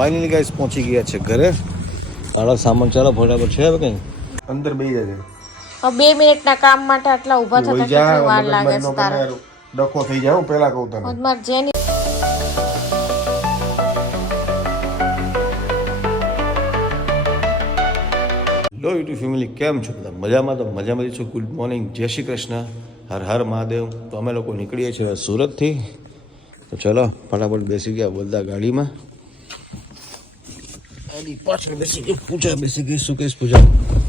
Finally guys પહોંચી ગયા છે ઘરે. તારો સામાન ચાલો ફટાફટ છે હવે કઈ અંદર બેસી જાય. 2 મિનિટના કામ માટે આટલા ઊભા થતા કેટલી વાર લાગે છે તારા? ડખો થઈ જાય હું પહેલા કહું તને. માર જેની હેલો યુટ્યુબ ફેમિલી, કેમ છો બધા? મજામાં? તો મજામાં છું. ગુડ મોર્નિંગ, જય શ્રી કૃષ્ણ, હર હર મહાદેવ. તો અમે લોકો નીકળીએ છીએ સુરતથી. તો ચલો ફટાફટ બેસી ગયા બધા ગાડીમાં. ગાડી પાછળ બેસી ગઈ, પૂજા બેસી ગઈ. શું કહીશ પૂજા?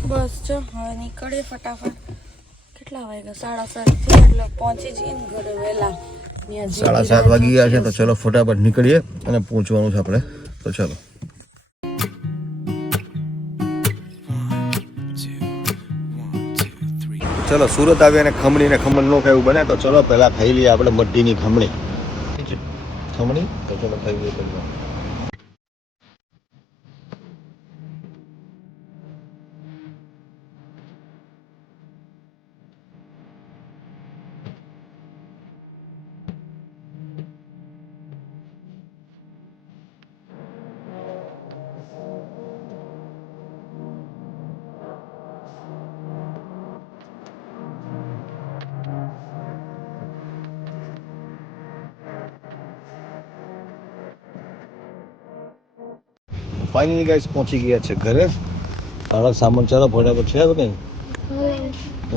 બસ જો હવે નીકળીએ ફટાફટ. કેટલા વાગ્યા? 7:30 એટલે પહોંચી જઈએ ને ઘરે વહેલા. 7:30 વાગી ગયા છે. તો ચલો ફટાફટ નીકળીએ અને પહોંચવાનું છે આપણે. તો ચલો. ચલો સુરત આવી અને ખમણી ને ખમણ નો ખાવું બને તો ચલો પહેલા ખાઈ લઈએ આપણે મઢીની ખમણી. ખમણી તો ચલો ખાઈ લઈએ પહેલા. ફાઇનલી ગાઈસ પહોંચી ગયા છે ઘરે. તારા સામાન ચાલો ફટાફટ છે હવે કઈ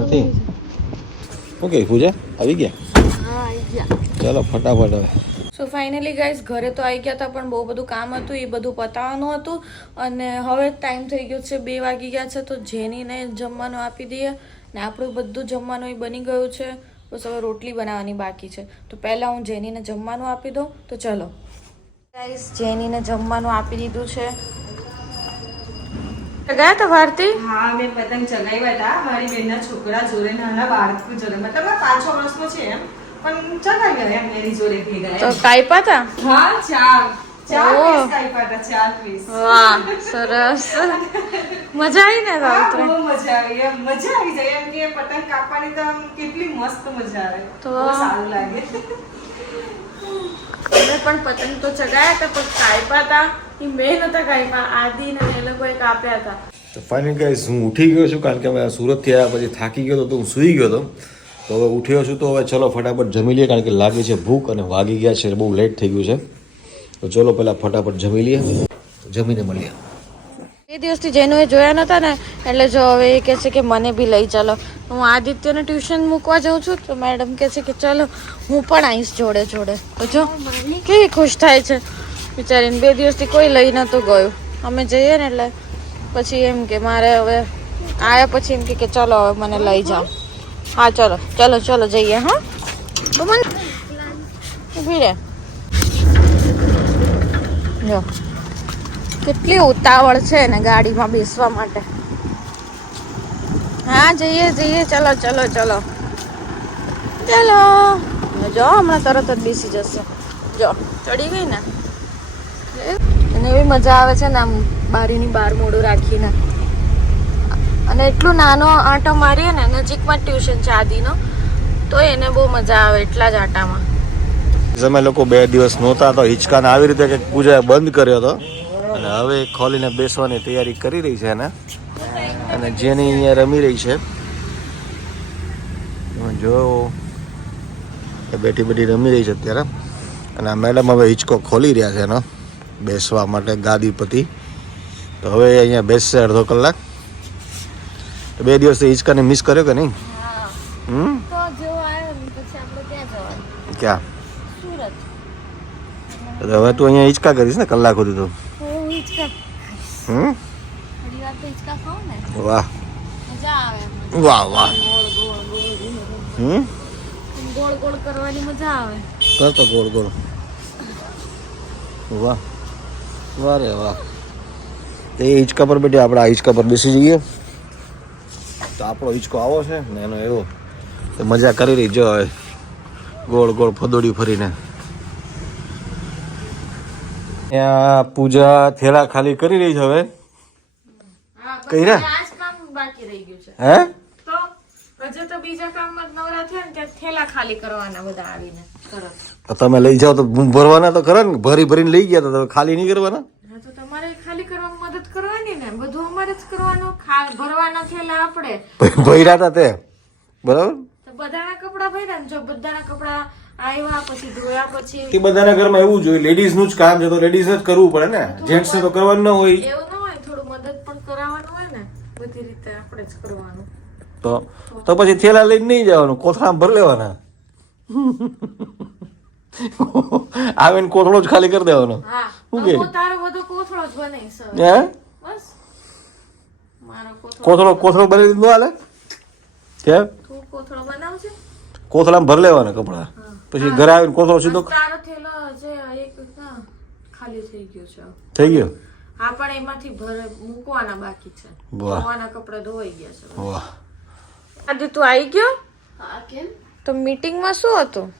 નથી. ઓકે પૂજા આવી ગયા? હા આવી ગયા. ચાલો ફટાફટ હવે. સો ફાઇનલી ગાઈસ ઘરે તો આવી ગયા હતા, પણ બહુ બધું કામ હતું, એ બધું પતાવવાનું હતું. અને હવે ટાઈમ થઈ ગયો છે, 2 વાગી ગયા છે. તો જેનીને જમવાનું આપી દઈએ ને આપણું બધું જમવાનું એ બની ગયું છે. બસ હવે રોટલી બનાવવાની બાકી છે. તો પહેલાં હું જેનીને જમવાનું આપી દઉં. તો ચલો ગાઈસ, જેનીને જમવાનું આપી દીધું છે. ગયા તો ભારતી? હા, મેં પતંગ ચગાવ્યા હતા મારી બેનના છોકરા જોડે, નાના બાળક જોડે. મતલબ 5-6 વર્ષનો છે એમ, પણ ચગાવ્યા એમ એની જોડે ભેગા. તો કાપ્યા હતા? હા, 4 ઓહ. પીસ કાપ્યા હતા, 4 પીસ. વાહ સરસ. મજા આવી ને? હા, બહુ મજા આવી. એમ મજા આવી જાય એમ કે પતંગ કાપવાની તો આમ કેટલી મસ્ત મજા આવે. તો બહુ સારું લાગે. અમે પણ પતંગ તો ચગાયા હતા, પણ કાપ્યા હતા એ મેં નતા કાપ્યા. આદિ ને એ લોકોએ કાપ્યા હતા. તો ફાઇનલી ગાઈસ હું ઉઠી ગયો છું, કારણ કે અમે સુરતથી આવ્યા પછી થાકી ગયો હતો તો હું સૂઈ ગયો હતો. તો હવે ઉઠ્યો છું. તો હવે ચલો ફટાફટ જમી લઈએ, કારણ કે લાગી છે ભૂખ અને વાગી ગયા છે, બહુ લેટ થઈ ગયું છે. તો ચલો પહેલાં ફટાફટ જમી લઈએ, જમીને મળીએ. એ દિવસથી જેનું એ જોયા નતા ને, એટલે જો હવે એ કહે છે કે મને બી લઈ ચાલો. હું આદિત્યને ટ્યુશન મૂકવા જાઉં છું, તો મેડમ કહે છે કે ચલો હું પણ આવીશ જોડે જોડે. તો જો કેવી ખુશ થાય છે બિચારીને. 2 દિવસથી કોઈ લઈ નતું ગયું. અમે જઈએ ને એટલે પછી એમ કે મારે હવે આવ્યા પછી એમ કે ચલો હવે મને લઈ જાઓ. હા ચલો ચલો ચલો જઈએ. હા તો મને ઊભી રહે. જો કેટલી ઉતાવળ છે ને ગાડીમાં બેસવા માટે. હા જઈએ જઈએ, ચલો ચલો ચલો ચલો. જો હમણાં તરત જ બેસી જશે. જો ચડી ગઈ ને. અને એવી મજા આવે છે ને આમ બારીની બહાર મોઢું રાખીને. અને એટલું નાનો આંટો મારીએ ને, નજીકમાં ટ્યુશન છે આદિનો, તો એને બહુ મજા આવે એટલા જ આંટામાં. અમે લોકો 2 દિવસ નહોતા તો હિંચકાને આવી રીતે કંઈક પૂજાએ બંધ કર્યો હતો, અને હવે ખોલીને બેસવાની તૈયારી કરી રહી છે એને. અને જેની અહીંયા રમી રહી છે, જો એ બેઠી બેઠી રમી રહી છે અત્યારે. અને આ મેડમ હવે હિંચકો ખોલી રહ્યા છે એનો બેસવા માટે, ગાદીપતિ. તો હવે અહીંયા બેસશે અડધો કલાક. 2 દિવસથી હિંચકાને મિસ કર્યો કે નહીં? તો જો આવ્યો પછી આપણે ક્યાં જવાનું? ક્યાં? સુરત. તો હવે તું અહીંયા હિંચકા કરીશ ને કલાક સુધી? તો હું હિંચકા થોડી વાર તો હિંચકા ખાઉં ને. વાહ મજા આવે. વાહ વાહ. ગોળ ગોળ ગોળ ગોળ કરવાની મજા આવે. કરતો ગોળ ગોળ. વાહ વાહ રે વાહ. એ હિંચકા પર બેઠી આપણે આ હિંચકા પર બેસી જઈએ. તો આપણો હિંચકો આવો છે ને એનો એવો મજા કરી રહી. જો હવે ગોળ ગોળ ફદોડી ફરીને. ત્યાં પૂજા થેલા ખાલી કરી રહી છે હવે. કઈ રે? આજ કામ બાકી રહી ગયું છે. હે? તો હજુ તો બીજા કામમાં જ નવરા થયા ને ત્યાં થેલા ખાલી કરવાના બધા આવીને તરત. તો તમે લઈ જાઓ તો ભરવાના તો ખરા ને. ભરી ભરીને લઈ ગયા તો તમે ખાલી નહીં કરવાના? હા તો બધી કરવામાં મદદ કરવાની ને, બધું અમારે જ કરવાનું. ભરવાના થયેલા આપણે, ભર્યા હતા તે બરાબર. તો બધાના કપડા ભર્યા ને. જો બધાના કપડા આવ્યા પછી ધોયા પછી કે બધાના ઘરમાં એવું જોઈએ, લેડીઝ નું જ કામ છે તો લેડીઝ જ કરવું પડે ને, જેન્ટ્સ ને તો કરવાનું ન હોય. એવું ના હોય, થોડું મદદ પણ કરાવવાનું હોય ને, બધી રીતે આપણે જ કરવાનું. તો પછી થેલા લઈને નહીં જવાનું, કોથળામાં ભરી લેવાના. આવે ને કોથળો જ ખાલી કરી દેવાનો. હા, શું કે હું તારો બધો કોથળો જ બનાવીશ હવે. હે બસ મારો કોથળો ભરી દીધો હાલે. કેમ તું કોથળો બનાવજે. કોથળામાં ભરી લેવાના કપડા, પછી ઘરે આવીને કોથળો સીધો તારો થેલો જે એક ખાલી થઈ ગયો છે. થઈ ગયો. હા, પણ એમાંથી મૂકવાના બાકી છે. વાહ. ધોવાના કપડા ધોવાઈ ગયા છે. વાહ. આજે તું આવી ગયો? હા કેમ તો મીટિંગમાં શું હતું?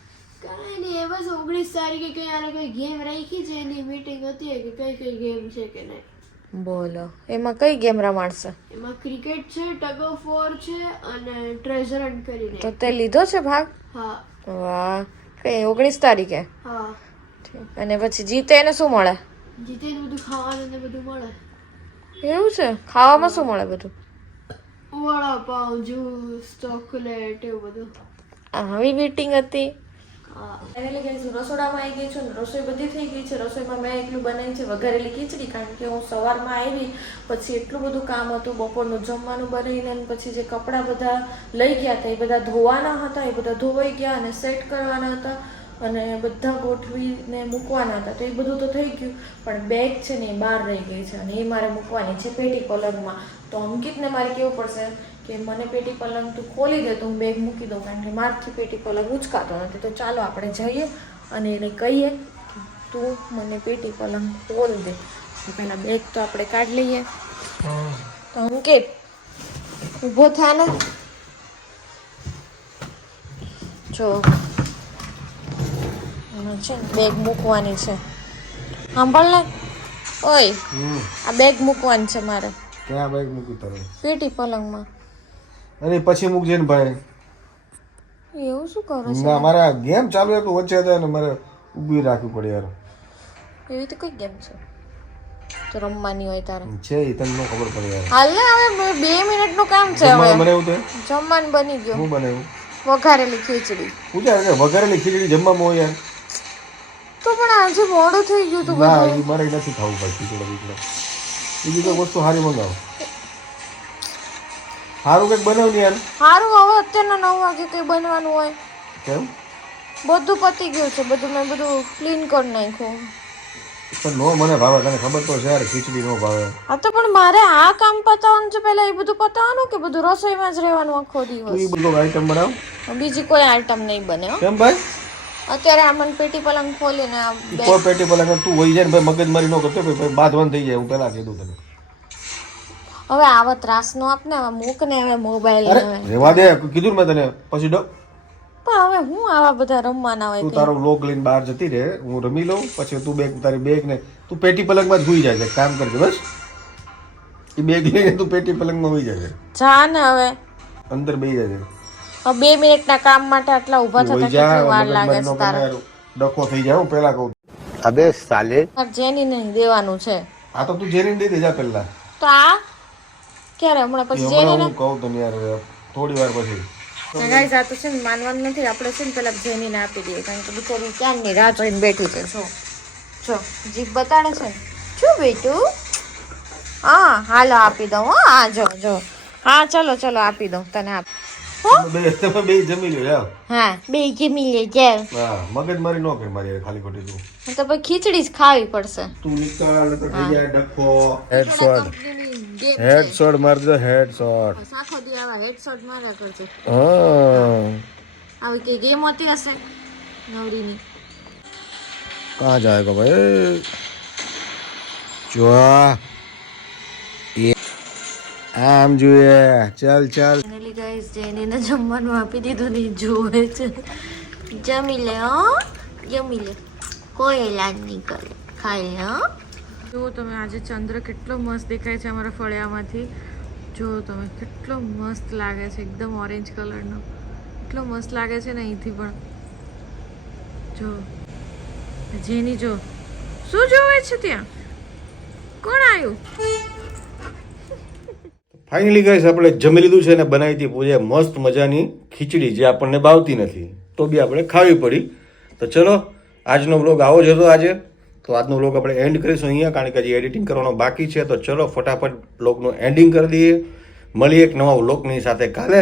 કાંઈ નહીં, એ બસ 19 તારીખે કઈ આને કોઈ ગેમ રાખી છે એની મીટિંગ હતી કે કઈ કઈ ગેમ છે કે નહીં. બોલો, એમાં કઈ ગેમ રમાડશે? એમાં ક્રિકેટ છે, ટગ ઓફ વોર છે અને ટ્રેઝર હન્ટ કરીને. તો તે લીધો છે ભાગ? હા વાહ. કઈ 19 તારીખે? હા, અને પછી જીતે એને શું મળે? જીતે બધું ખાવાનું ને બધું મળે. એવું છે? ખાવામાં શું મળે બધું? વડાપાઉં, જ્યુસ, ચોકલેટ એવું બધું. આવી મીટિંગ હતી. હા, રસોડામાં આવી ગઈ છું ને, રસોઈ બધી થઈ ગઈ છે. રસોઈમાં મેં એટલું બનાવી છે વઘારેલી ખીચડી, કારણ કે હું સવારમાં આવી પછી એટલું બધું કામ હતું. બપોરનું જમવાનું બનાવીને અને પછી જે કપડાં બધા લઈ ગયા હતા એ બધા ધોવાના હતા, એ બધા ધોવાઈ ગયા અને સેટ કરવાના હતા અને બધા ગોઠવીને મૂકવાના હતા. તો એ બધું તો થઈ ગયું, પણ બેગ છે ને એ બહાર રહી ગઈ છે અને એ મારે મૂકવાની છે પેટી પલંગમાં. તો અંકિતને મારે કેવું પડશે કે મને પેટી પલંગ તું ખોલી દે તો હું બેગ મૂકી દઉં, કારણ કે મારથી પેટી પલંગ ઉચકાતો નથી. તો ચાલો આપણે જઈએ અને એને કહીએ કે તું મને પેટી પલંગ ખોલ દે. પહેલાં બેગ તો આપણે કાઢી લઈએ. તો અંકિત ઊભો થા ને. જો છે ને બેગ મૂકવાની છે. સાંભળ ને, ઓય આ બેગ મૂકવાની છે મારે ક્યાં બેગ મૂકી તારે? પેટી પલંગમાં. અરે પછી મૂકજે ને ભાઈ. એવું શું કરો છો? ના, મારે ગેમ ચાલુ હતું વચ્ચે હતા ને મારે ઊભી રાખવી પડે યાર. એવી તો કઈ ગેમ છે તો રમવાની હોય તારે? છે એ તને ન ખબર પડે યાર. હાલ ને, હવે 2 મિનિટનું કામ છે. હવે બનાવ્યું તે જમવાનું બની ગયું. શું બનાવ્યું? વઘારેલી ખીચડી. પૂજા વઘારેલી ખીચડી જમવામાં હોય યાર. તો પણ આજે મોડું થઈ ગયું તું ના, બધું. એ મારે નથી ખાવું ભાઈ ખીચડો બીજડો. બીજી કોઈ વસ્તુ સારી મંગાવો. સારું કંઈક બનાવ ને યાર. સારું, હવે અત્યારના 9 વાગે કઈ બનવાનું હોય? કેમ? બધું પતી ગયું છે, બધું મેં બધું ક્લીન કરી નાખ્યું. પણ નો મને ભાવે, તને ખબર તો છે યાર, ખીચડી નો ભાવે. હા તો પણ મારે આ કામ પતાવવાનું છે પહેલા, એ બધું પતાવવાનું કે બધું રસોઈમાં જ રહેવાનું આખો તું એ દિવસ? બધો આઈટમ બનાવ. બીજી કોઈ આઈટમ નહીં બને હો. કેમ ભાઈ? અત્યારે આમન પેટી પલંગ ખોલીને આ બે કોઈ પેટી પલંગ તું વહી જાય ને ભાઈ, મગજમારી ન કરતો ભાઈ, બાંધવાન થઈ જાય. હું પેલા કીધું તને. હવે આવા ત્રાસ નો આપને, હવે મૂક ને હવે મોબાઈલ અરે હવે. રેવા દે, કીધું ને મેં તને. પછી પણ હવે હું આવા બધા રમવાના હોય તું તે. તારો લોક લઈને બહાર જતી રહે, હું રમી લઉં. પછી તું બેગ, તારી બેગ ને તું પેટી પલંગમાં જ ભૂઈ જાય છે. કામ કરજે બસ. એ બેગ લઈને તું પેટી પલંગમાં હોઈ જાય છે, જા ને હવે. અંદર બેસી જાય છે. હવે 2 મિનિટના કામ માટે આટલા ઊભા થતા હોઈ કેટલી વાર જા, લાગે મગજમારી છે નો તારે? કરે. ડખો થઈ જાય હું પેલા કહું. અબે સાલે. જેની નહીં દેવાનું છે. આ તો તું જેની દઈ દે જા પેલા. તો આ ક્યારે? હમણાં પછી જેની હમણાં હું કહું તને યાર, થોડી વાર પછી. ગાઈસ આ તો છે ને માનવાનું નથી, આપણે છે ને પેલા જેનીને આપી દઈએ, કારણ કે બિચારી ક્યારની રાહ જોઈને બેઠી છે. જો જીભ બતાડે છે ને. શું બેટું? હા હાલો આપી દઉં. હા જો જો, હા ચલો ચલો આપી દઉં તને. આપ તમે બે જમી લ્યો જાઓ. હા બે જમી લે જાવ. હા, મગજમારી ન કર મારી ખાલી ખોટી તું. તો પછી ખીચડી જ ખાવી પડશે. તું નીકળ તો થઈ જાય ડખો. હેડશોટ માર દો, હેડશોટ. આખો દી આવા હેડશોટ માર્યા કરશે. હા, આવી કઈ ગેમ હોતી હશે નવરીની? कहाँ जाएगा भाई? जो આમ જોઈએ. ચાલ ચાલ. ફાઇનલી ગાઈસ જેનીને જમવાનું આપી દીધું ને ઈ જોવે છે. જમી લે હો, જમી લે, કોઈ એલાન નહીં કરે, ખાઈ લે હો. જો તમે આજે ચંદ્ર કેટલો મસ્ત દેખાય છે અમારા ફળિયામાંથી. જો તમે કેટલો મસ્ત લાગે છે, એકદમ ઓરેન્જ કલરનો. એટલો મસ્ત લાગે છે ને અહીંથી પણ. જો જેની જો શું જોવે છે ત્યાં? કોણ આવ્યું? ફાઇનલી ગાઈસ આપણે જમી લીધું છે અને બનાવી હતી પૂજા મસ્ત મજાની ખીચડી જે આપણને ભાવતી નથી તો બી આપણે ખાવી પડી. તો ચલો આજનો વ્લોગ આવો જ હતો આજે. તો આજનો વ્લોગ આપણે એન્ડ કરીશું અહીંયા કારણ કે હજી એડિટિંગ કરવાનો બાકી છે. તો ચલો ફટાફટ વ્લોગનું એન્ડિંગ કરી દઈએ. મળીએ એક નવા વ્લોગની સાથે કાલે.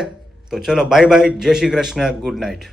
તો ચલો બાય બાય, જય શ્રી કૃષ્ણ, ગુડ નાઇટ.